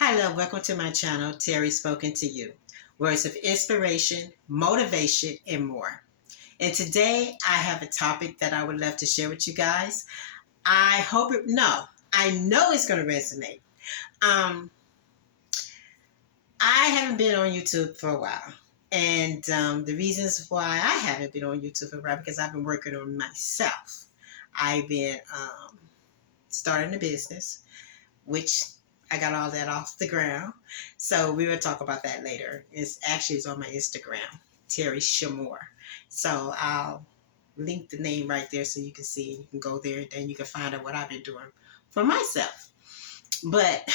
Hello, welcome to my channel, TeriSpoken2u. Words of inspiration, motivation, and more. And today I have a topic that I would love to share with you guys. I know it's going to resonate. I haven't been on YouTube for a while. And the reasons why I haven't been on YouTube for a while, because I've been working on myself. I've been starting a business, which I got all that off the ground. So we will talk about that later. It's on my Instagram, Terry Shamore. So I'll link the name right there so you can see. You can go there and then you can find out what I've been doing for myself. But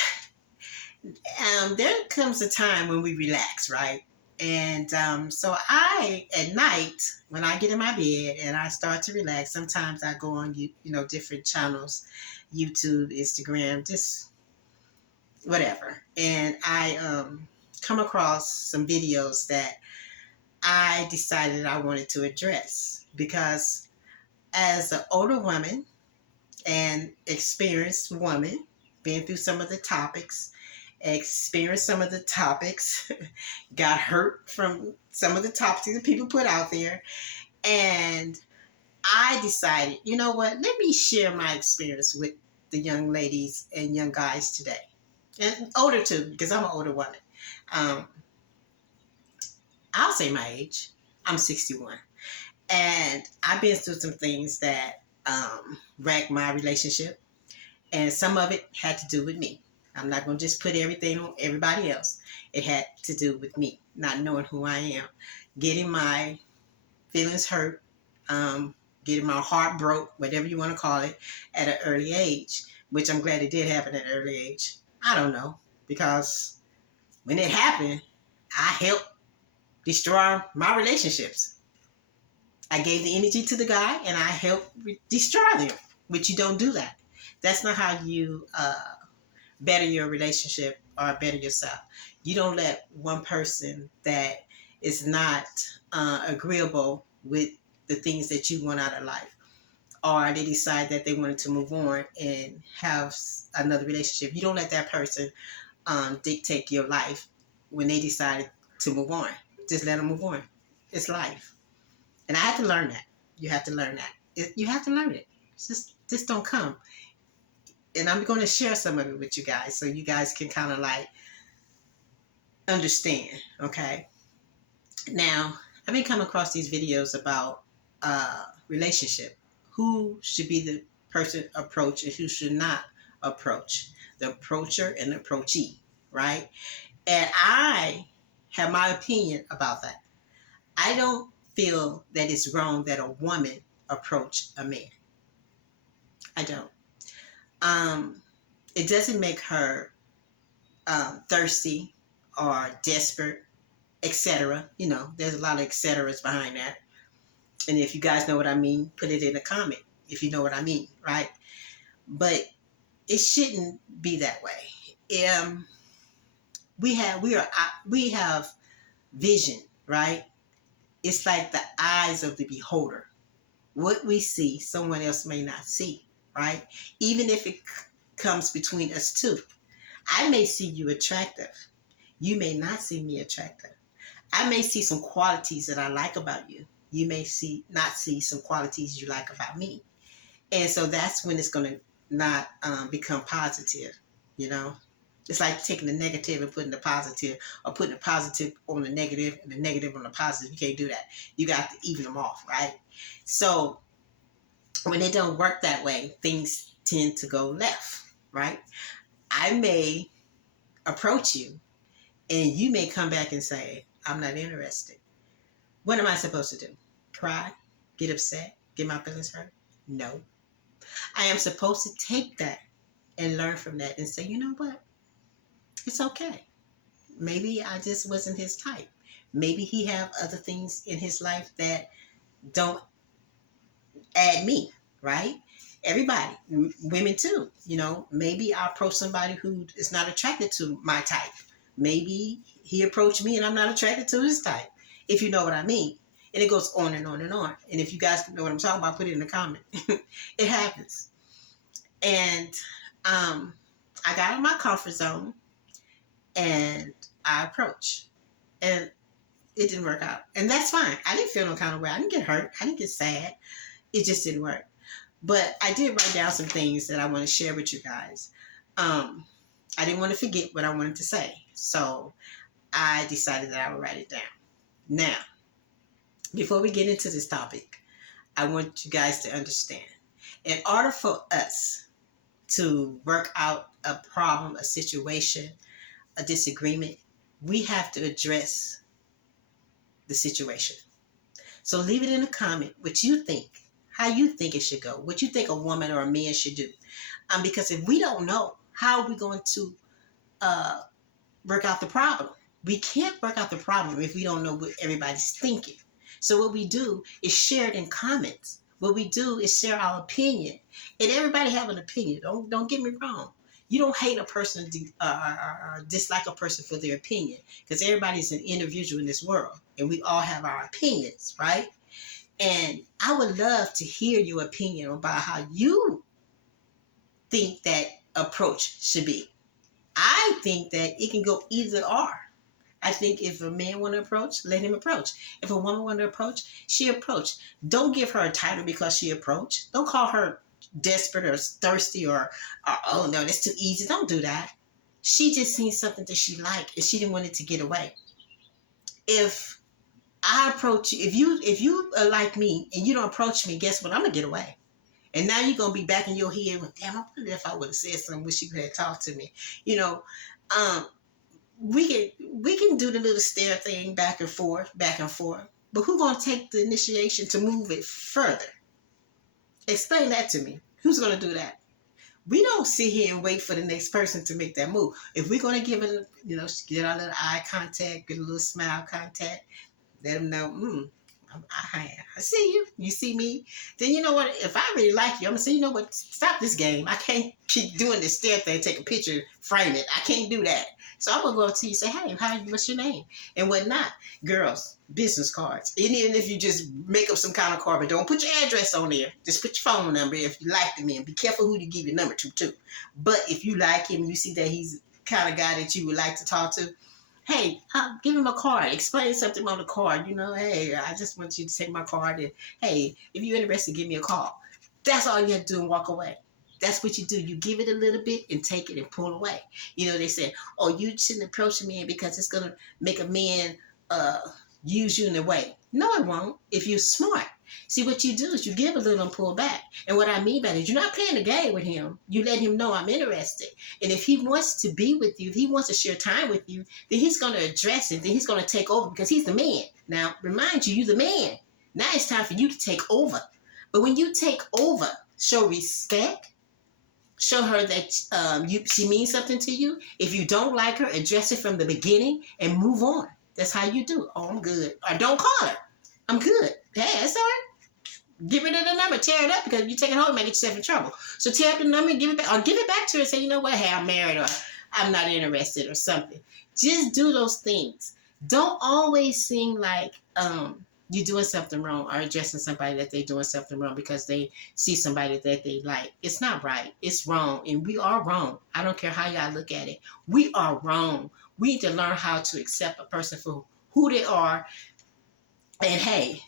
there comes a time when we relax, right? And so at night, when I get in my bed and I start to relax, sometimes I go on, different channels, YouTube, Instagram, just whatever. And I come across some videos that I decided I wanted to address because as an older woman and experienced woman, been through some of the topics, experienced some of the topics, got hurt from some of the topics that people put out there. And I decided, you know what, let me share my experience with the young ladies and young guys today. And older too, because I'm an older woman. I'll say my age. I'm 61. And I've been through some things that wrecked my relationship. And some of it had to do with me. I'm not going to just put everything on everybody else. It had to do with me, not knowing who I am, getting my feelings hurt, getting my heart broke, whatever you want to call it, at an early age, which I'm glad it did happen at an early age. I don't know, because when it happened, I helped destroy my relationships. I gave the energy to the guy and I helped destroy them, but you don't do that. That's not how you better your relationship or better yourself. You don't let one person that is not agreeable with the things that you want out of life, or they decide that they wanted to move on and have another relationship. You don't let that person dictate your life when they decided to move on. Just let them move on. It's life. And I had to learn that. You have to learn that. You have to learn it. It's just don't come. And I'm going to share some of it with you guys so you guys can kind of like understand, okay? Now, I've been coming across these videos about relationship. Who should be the person approach and who should not approach. The approacher and the approachee, right? And I have my opinion about that. I don't feel that it's wrong that a woman approach a man. I don't. It doesn't make her thirsty or desperate, etc. You know, there's a lot of etceteras behind that. And if you guys know what I mean, put it in a comment if you know what I mean, right? But it shouldn't be that way. We have vision, right? It's like the eyes of the beholder. What we see, someone else may not see, right? Even if it comes between us two. I may see you attractive. You may not see me attractive. I may see some qualities that I like about you. You may not see some qualities you like about me. And so that's when it's going to not become positive, you know? It's like taking the negative and putting the positive, or putting the positive on the negative and the negative on the positive. You can't do that. You got to even them off, right? So when it don't work that way, things tend to go left, right? I may approach you and you may come back and say, I'm not interested. What am I supposed to do? Cry? Get upset? Get my feelings hurt? No. I am supposed to take that and learn from that and say, you know what? It's okay. Maybe I just wasn't his type. Maybe he have other things in his life that don't add me, right? Everybody, women too, you know, maybe I approach somebody who is not attracted to my type. Maybe he approached me and I'm not attracted to his type, if you know what I mean. And it goes on and on and on. And if you guys know what I'm talking about, put it in the comment. It happens. And I got out of my comfort zone and I approach. And it didn't work out. And that's fine. I didn't feel no kind of way. I didn't get hurt. I didn't get sad. It just didn't work. But I did write down some things that I want to share with you guys. I didn't want to forget what I wanted to say. So I decided that I would write it down. Now, before we get into this topic, I want you guys to understand. In order for us to work out a problem, a situation, a disagreement, we have to address the situation. So leave it in the comment what you think, how you think it should go, what you think a woman or a man should do. Because if we don't know, how are we going to work out the problem? We can't work out the problem if we don't know what everybody's thinking. So what we do is share it in comments. What we do is share our opinion. And everybody have an opinion. Don't get me wrong. You don't hate a person or dislike a person for their opinion, because everybody's an individual in this world and we all have our opinions, right? And I would love to hear your opinion about how you think that approach should be. I think that it can go either or. I think if a man want to approach, let him approach. If a woman want to approach, she approach. Don't give her a title because she approached. Don't call her desperate or thirsty or oh no, that's too easy. Don't do that. She just seen something that she liked and she didn't want it to get away. If I approach you, if you are like me and you don't approach me, guess what? I'm gonna get away. And now you're gonna be back in your head with, damn, I wonder if I would have said something, wish you had talked to me. You know, we can do the little stare thing back and forth, but who's gonna take the initiation to move it further? Explain that to me. Who's gonna do that? We don't sit here and wait for the next person to make that move. If we're gonna give it, get our little eye contact, get a little smile contact, let them know, I see you. You see me. Then you know what? If I really like you, I'm gonna say, you know what? Stop this game. I can't keep doing this stare thing. Take a picture, frame it. I can't do that. So I'm gonna go up to you and say, hey, what's your name and whatnot. Girls, business cards. And even if you just make up some kind of card, but don't put your address on there. Just put your phone number if you like the man. Be careful who you give your number to too. But if you like him, you see that he's the kind of guy that you would like to talk to. Hey, give him a card. Explain something on the card. Hey, I just want you to take my card. And hey, if you're interested, give me a call. That's all you have to do and walk away. That's what you do. You give it a little bit and take it and pull away. They said, oh, you shouldn't approach a man because it's going to make a man use you in a way. No, it won't if you're smart. See, what you do is you give a little and pull back. And what I mean by that is you're not playing a game with him. You let him know I'm interested. And if he wants to be with you, if he wants to share time with you, then he's going to address it. Then he's going to take over because he's the man. Now, remind you, you're the man. Now it's time for you to take over. But when you take over, show respect. Show her that she means something to you. If you don't like her, address it from the beginning and move on. That's how you do. Oh, I'm good. Or don't call her. I'm good. Hey, that's all right. Get rid of the number. Tear it up because if you take it home, you might get yourself in trouble. So tear up the number and give it back. Or give it back to her and say, you know what? Hey, I'm married or I'm not interested or something. Just do those things. Don't always seem like you're doing something wrong or addressing somebody that they're doing something wrong because they see somebody that they like. It's not right. It's wrong. And we are wrong. I don't care how y'all look at it. We are wrong. We need to learn how to accept a person for who they are. And hey,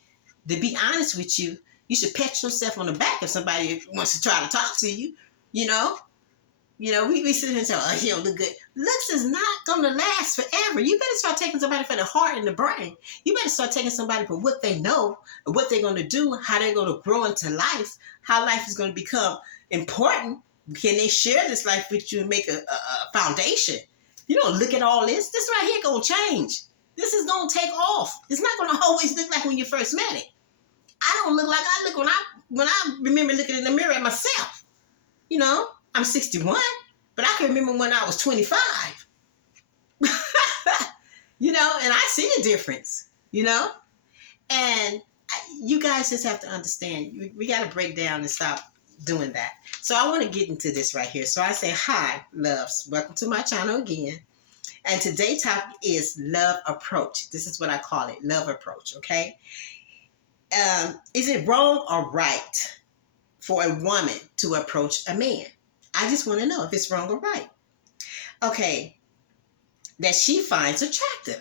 to be honest with you, you should pat yourself on the back if somebody wants to try to talk to you. We sit here and say, oh, he don't look good. Looks is not going to last forever. You better start taking somebody for the heart and the brain. You better start taking somebody for what they know, what they're going to do, how they're going to grow into life, how life is going to become important. Can they share this life with you and make a foundation? You don't look at all this. This right here going to change. This is going to take off. It's not going to always look like when you first met it. I don't look like I look when I remember looking in the mirror at myself. I'm 61, but I can remember when I was 25. And I see the difference, And you guys just have to understand, we got to break down and stop doing that. So I want to get into this right here. So I say, hi, loves. Welcome to my channel again. And today's topic is love approach. This is what I call it, love approach, okay? Is it wrong or right for a woman to approach a man? I just want to know if it's wrong or right. Okay. that she finds attractive.